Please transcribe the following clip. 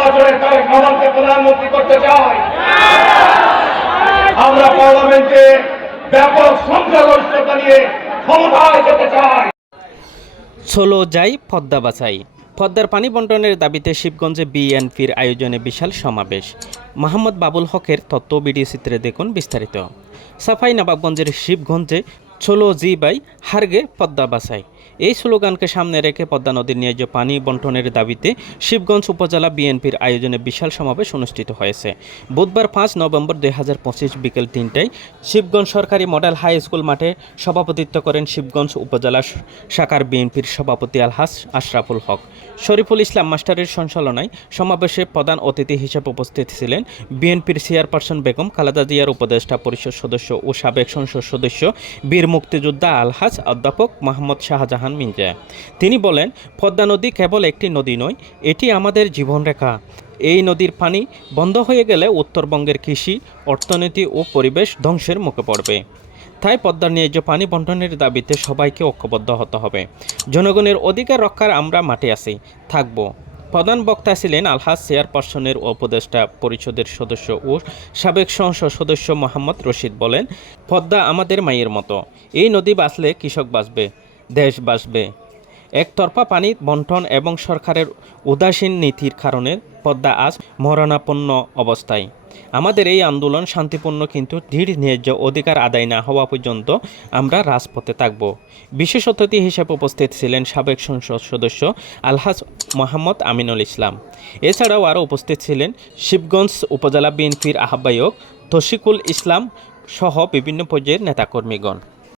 নির্বাচনে তারেক রহমানকে প্রধানমন্ত্রী করতে চাই। আমরা পার্লামেন্টে ব্যাপক সংখ্যাগরিষ্ঠতা নিয়ে ক্ষমতায় যেতে চাই। চলো যাই পদ্মা বাঁচাই। পদ্মার পানি বন্টনের দাবিতে শিবগঞ্জে বিএনপির আয়োজনে বিশাল সমাবেশ। মোহাম্মদ বাবুল হকের তথ্য ভিডিও চিত্রে দেখুন বিস্তারিত। সাফাই নবাবগঞ্জের শিবগঞ্জে চলো জি বাই হারগে পদ্মা বাঁচাই এই স্লোগানকে সামনে রেখে পদ্মা নদীর ন্যায্য পানি বন্টনের দাবিতে শিবগঞ্জ উপজেলা বিএনপির আয়োজনে বিশাল সমাবেশ অনুষ্ঠিত হয়েছে। বুধবার 5 নভেম্বর 2025 বিকেল 3টায় শিবগঞ্জ সরকারি মডেল হাই স্কুল মাঠে সভাপতিত্ব করেন শিবগঞ্জ উপজেলা শাখার বিএনপির সভাপতি আলহাজ আশরাফুল হক। শরীফুল ইসলাম মাস্টারের সঞ্চালনায় সমাবেশে প্রধান অতিথি হিসেবে উপস্থিত ছিলেন বিএনপির চেয়ারপারসন বেগম খালেদা জিয়ার উপদেষ্টা পরিষদ সদস্য ও সাবেক সংসদ সদস্য বীর মুক্তিযোদ্ধা আলহাজ অধ্যাপক মোহাম্মদ শাহজাহান মির্জা। তিনি বলেন, পদ্মা নদী কেবল একটি নদী নয়, এটি আমাদের জীবনরেখা। এই নদীর পানি বন্ধ হয়ে গেলে উত্তরবঙ্গের কৃষি, অর্থনীতি ও পরিবেশ ধ্বংসের মুখে পড়বে। তাই পদ্মার ন্যায্য পানি বন্টনের দাবিতে সবাইকে ঐক্যবদ্ধ হতে হবে। জনগণের অধিকার রক্ষার আমরা মাঠে আছি, থাকব। প্রধান বক্তা ছিলেন আলহাজ চেয়ারপারসনের উপদেষ্টা পরিষদের সদস্য ও সাবেক সংসদ সদস্য মোহাম্মদ রশিদ বলেন, পদ্মা আমাদের মায়ের মতো। এই নদী বাঁচলে কৃষক বাঁচবে, দেশ বাঁচবে। একতরফা পানি বন্টন এবং সরকারের উদাসীন নীতির কারণে পদ্মা আজ মরণাপন্ন অবস্থায়। আমাদের এই আন্দোলন শান্তিপূর্ণ, কিন্তু দৃঢ় ন্যায্য অধিকার আদায় না হওয়া পর্যন্ত আমরা রাজপথে থাকব। বিশেষ অতিথি হিসেবে উপস্থিত ছিলেন সাবেক সংসদ সদস্য আলহাজ মোহাম্মদ আমিনুল ইসলাম। এছাড়াও আরও উপস্থিত ছিলেন শিবগঞ্জ উপজেলা বিএনপির আহ্বায়ক তৌশিকুল ইসলাম সহ বিভিন্ন পর্যায়ের নেতাকর্মীগণ।